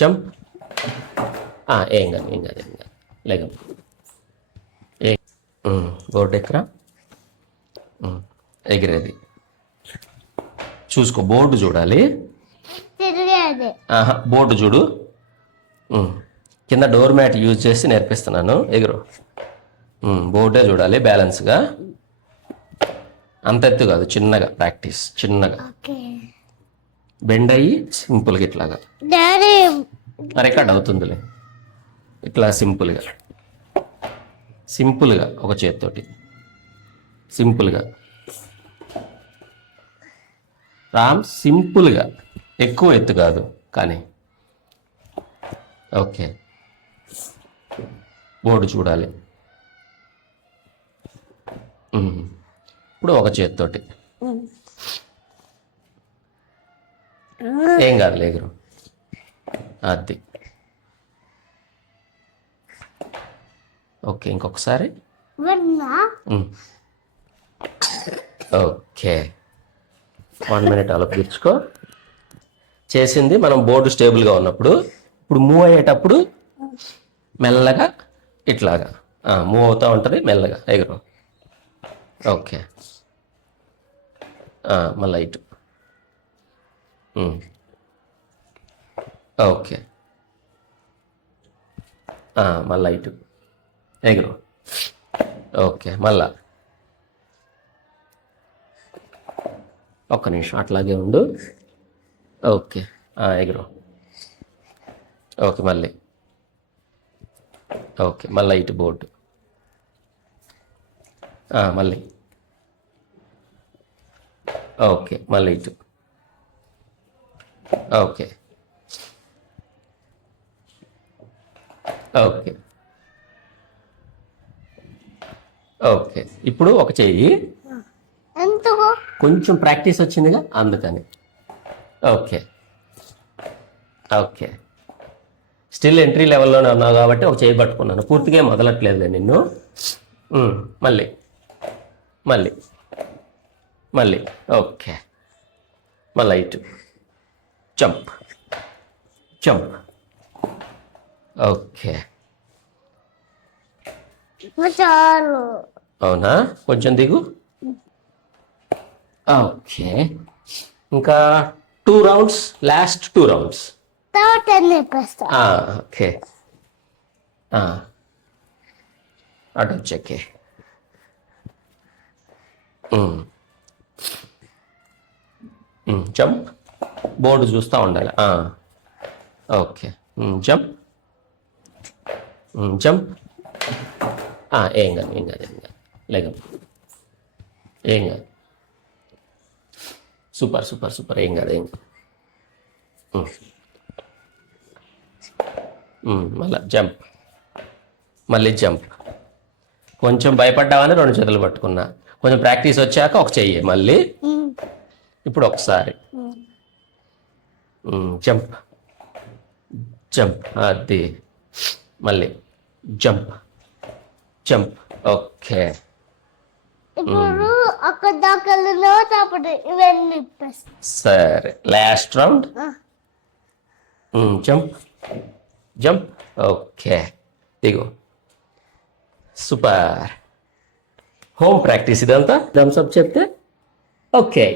Jump. ఏం కాదు ఏం కాదు ఏం కాదు. లేక బోర్డు ఎక్కరా ఎగిరేది చూసుకో. బోర్డు చూడాలి. బోర్డు చూడు. కింద డోర్ మ్యాట్ యూజ్ చేసి నేర్పిస్తున్నాను. ఎగురు. బోర్డే చూడాలి బ్యాలెన్స్గా. అంత ఎత్తు కాదు, చిన్నగా ప్రాక్టీస్. చిన్నగా బెండ్ అయ్యి సింపుల్గా ఇట్లాగా. రికార్డ్ అవుతుందిలే. ఇట్లా సింపుల్గా సింపుల్గా ఒక చేత్తోటి సింపుల్గా. రామ్ సింపుల్గా, ఎక్కువ ఎత్తు కాదు కానీ. ఓకే. బోర్డు చూడాలి. ఇప్పుడు ఒక చేత్తోటి. ఏం కాదు లేగురు. అది ఓకే. ఇంకొకసారి. ఓకే. 1 minute అలా తీర్చుకో. చేసింది మనం బోర్డు స్టేబుల్గా ఉన్నప్పుడు. ఇప్పుడు మూవ్ అయ్యేటప్పుడు మెల్లగా ఇట్లాగా మూవ్ అవుతూ ఉంటుంది. మెల్లగా ఎగురు. ఓకే. మళ్ళీ ఇటు. ఓకే. మళ్ళీ ఇటు ఎగురు. ఓకే. మళ్ళా ఒక్క నిమిషం అట్లాగే ఉండు. ఓకే. ఎగురు. ఓకే. మళ్ళీ ఓకే. మళ్ళీ ఇటు బోర్డు. మళ్ళీ ఓకే. మళ్ళీ ఇటు. ఓకే. ఓకే. ఓకే. ఇప్పుడు ఒక చెయ్యి. కొంచెం ప్రాక్టీస్ వచ్చిందిగా అందుకని. ఓకే. ఓకే. స్టిల్ ఎంట్రీ లెవెల్లోనే ఉన్నావు కాబట్టి ఒక చేయి పట్టుకున్నాను. పూర్తిగా మొదలట్లేదులే నిన్ను. మళ్ళీ మళ్ళీ మళ్ళీ. ఓకే. మళ్ళీ ఇటు. Jump jump. ఓకే. అవునా? కొంచెం దిగు. ఓకే. ఇంకా 2 rounds. Last 2 rounds. ఓకే. అటు వచ్చేకే. జంప్. బోర్డు చూస్తూ ఉండాలి. ఓకే. Jump jump. ఏం కాదు ఏం కాదు ఏం కాదు. లేక ఏం కాదు. Super super super. ఏం కాదు ఏం కాదు. మళ్ళా జంప్. మళ్ళీ జంప్. కొంచెం భయపడ్డావని 2 చేతులు పట్టుకున్నా. కొంచెం ప్రాక్టీస్ వచ్చాక ఒక చెయ్యి. మళ్ళీ ఇప్పుడు ఒకసారి జంప్ జంప్. అది మళ్ళీ జంప్ జంప్. ఓకే. సరే. Last round. Jump jump. Okay. దిగు. సూపర్. హోమ్ ప్రాక్టీస్ ఇదంతా. థమ్స్ అప్ చెప్తే ఓకే.